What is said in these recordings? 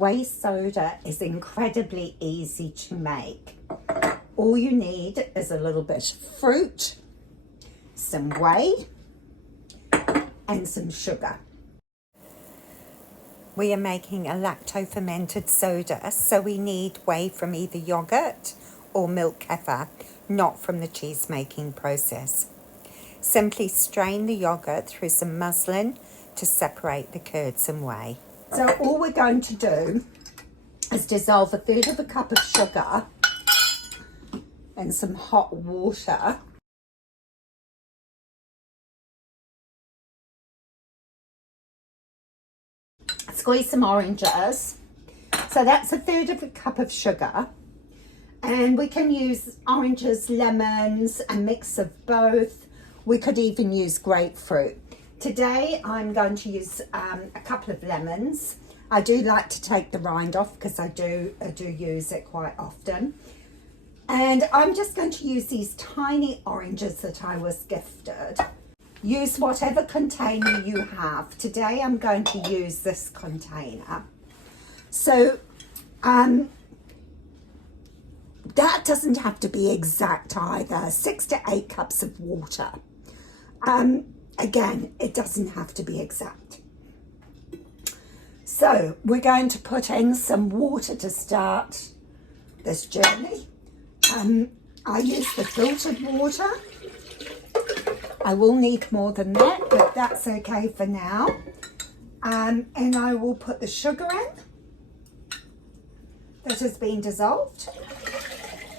whey soda is incredibly easy to make. All you need is a little bit of fruit, some whey, and some sugar. We are making a lacto-fermented soda, so we need whey from either yogurt or milk kefir, not from the cheese making process. Simply strain the yogurt through some muslin to separate the curds and whey. So all we're going to do is dissolve 1/3 cup of sugar in some hot water. Squeeze some oranges. So that's 1/3 cup of sugar. And we can use oranges, lemons, a mix of both. We could even use grapefruit. Today I'm going to use a couple of lemons. I do like to take the rind off because I do use it quite often. And I'm just going to use these tiny oranges that I was gifted. Use whatever container you have. Today I'm going to use this container. So that doesn't have to be exact either. 6 to 8 cups of water. Again, it doesn't have to be exact. So we're going to put in some water to start this journey. I use the filtered water. I will need more than that, but that's okay for now. And I will put the sugar in that has been dissolved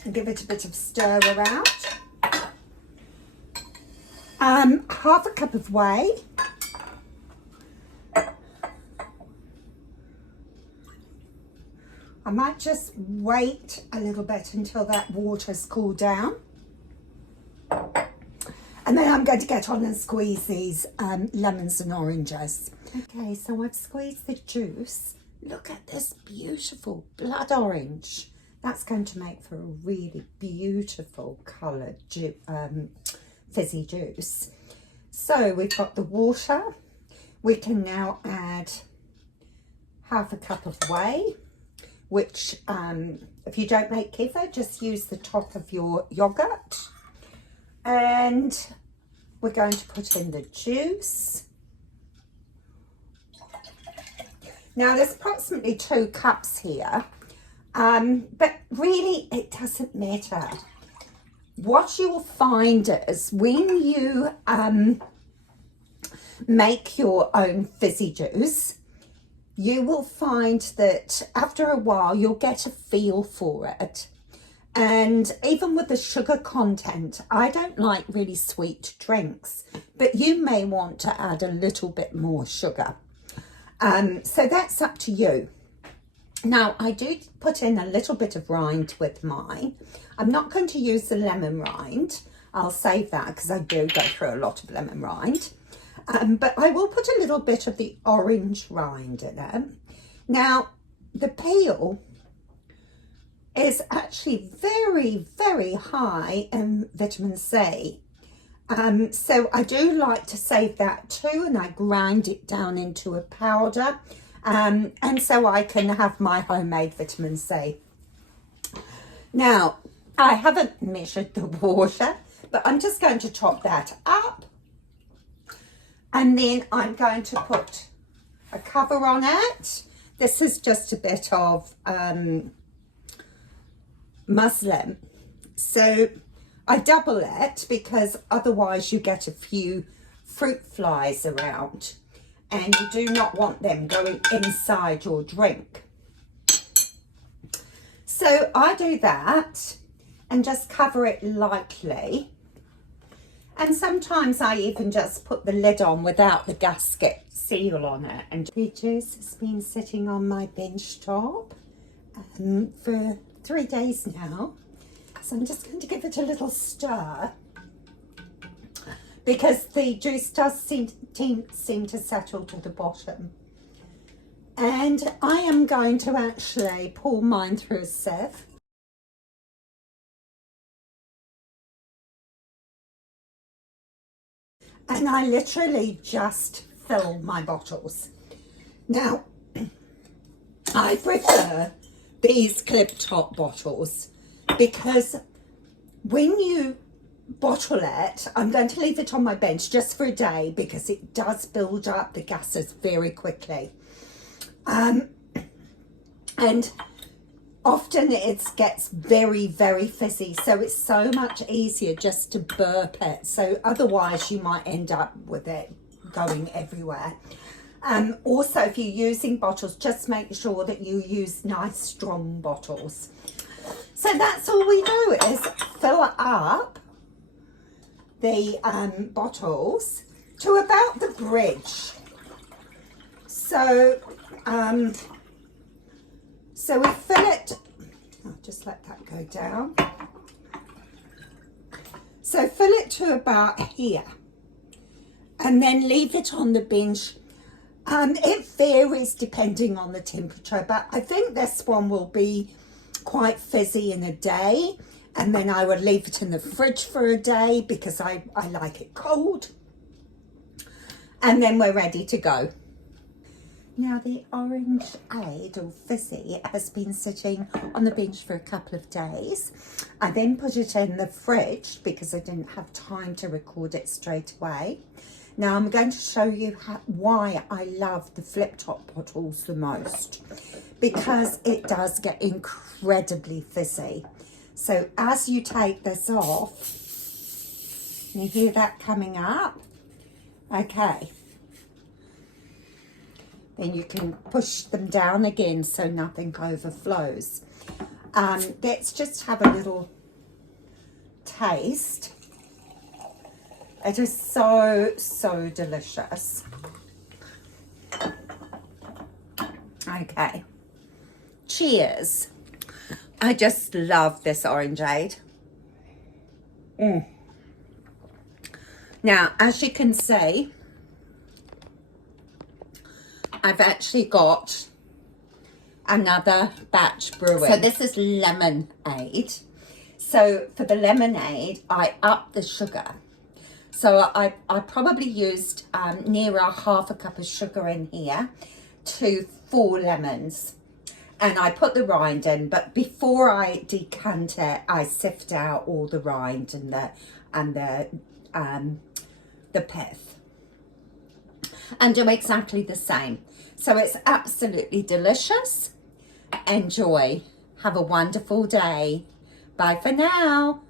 and give it a bit of stir around. 1/2 cup of whey. I might just wait a little bit until that water's cooled down. And then I'm going to get on and squeeze these lemons and oranges. Okay, so I've squeezed the juice. Look at this beautiful blood orange. That's going to make for a really beautiful coloured fizzy juice. So we've got the water. We can now add 1/2 cup of whey, which if you don't make kefir, just use the top of your yogurt. And we're going to put in the juice. Now there's approximately 2 cups here, but really it doesn't matter. What you'll find is when you make your own fizzy juice, you will find that after a while you'll get a feel for it. And even with the sugar content, I don't like really sweet drinks, but you may want to add a little bit more sugar. So that's up to you. Now, I do put in a little bit of rind with mine. I'm not going to use the lemon rind. I'll save that because I do go through a lot of lemon rind. But I will put a little bit of the orange rind in it. Now, the peel is actually very, very high in vitamin C. So I do like to save that too, and I grind it down into a powder. And so I can have my homemade vitamin C. Now, I haven't measured the water, but I'm just going to top that up. And then I'm going to put a cover on it. This is just a bit of muslin. So I double it because otherwise you get a few fruit flies around and you do not want them going inside your drink. So I do that and just cover it lightly. And sometimes I even just put the lid on without the gasket seal on it. And the juice has been sitting on my bench top for 3 days now. So I'm just going to give it a little stir because the juice does seem to settle to the bottom. And I am going to actually pour mine through a sieve. And I literally just fill my bottles. Now, I prefer these clip top bottles because when you bottle it, I'm going to leave it on my bench just for a day because it does build up the gases very quickly. And often it gets very, very fizzy, so it's so much easier just to burp it. So otherwise you might end up with it going everywhere. Also, if you're using bottles, just make sure that you use nice strong bottles. So that's all we do is fill up the bottles to about the bridge. So so we fill it, I'll just let that go down. So fill it to about here and then leave it on the bench. It varies depending on the temperature, but I think this one will be quite fizzy in a day, and then I would leave it in the fridge for a day because I like it cold, and then we're ready to go. Now the Orangeade or Fizzy has been sitting on the bench for a couple of days. I then put it in the fridge because I didn't have time to record it straight away. Now I'm going to show you why I love the flip top bottles the most, because it does get incredibly fizzy. So as you take this off, you hear that coming up? Okay. Then you can push them down again so nothing overflows. Let's just have a little taste. It is so, so delicious. Okay. Cheers. I just love this Orangeade. Now, as you can see, I've actually got another batch brewing. So this is lemonade. So for the lemonade, I upped the sugar. So I probably used near a half a cup of sugar in here to 4 lemons. And I put the rind in, but before I decant it, I sift out all the rind and the pith. And do exactly the same. So it's absolutely delicious. Enjoy. Have a wonderful day. Bye for now.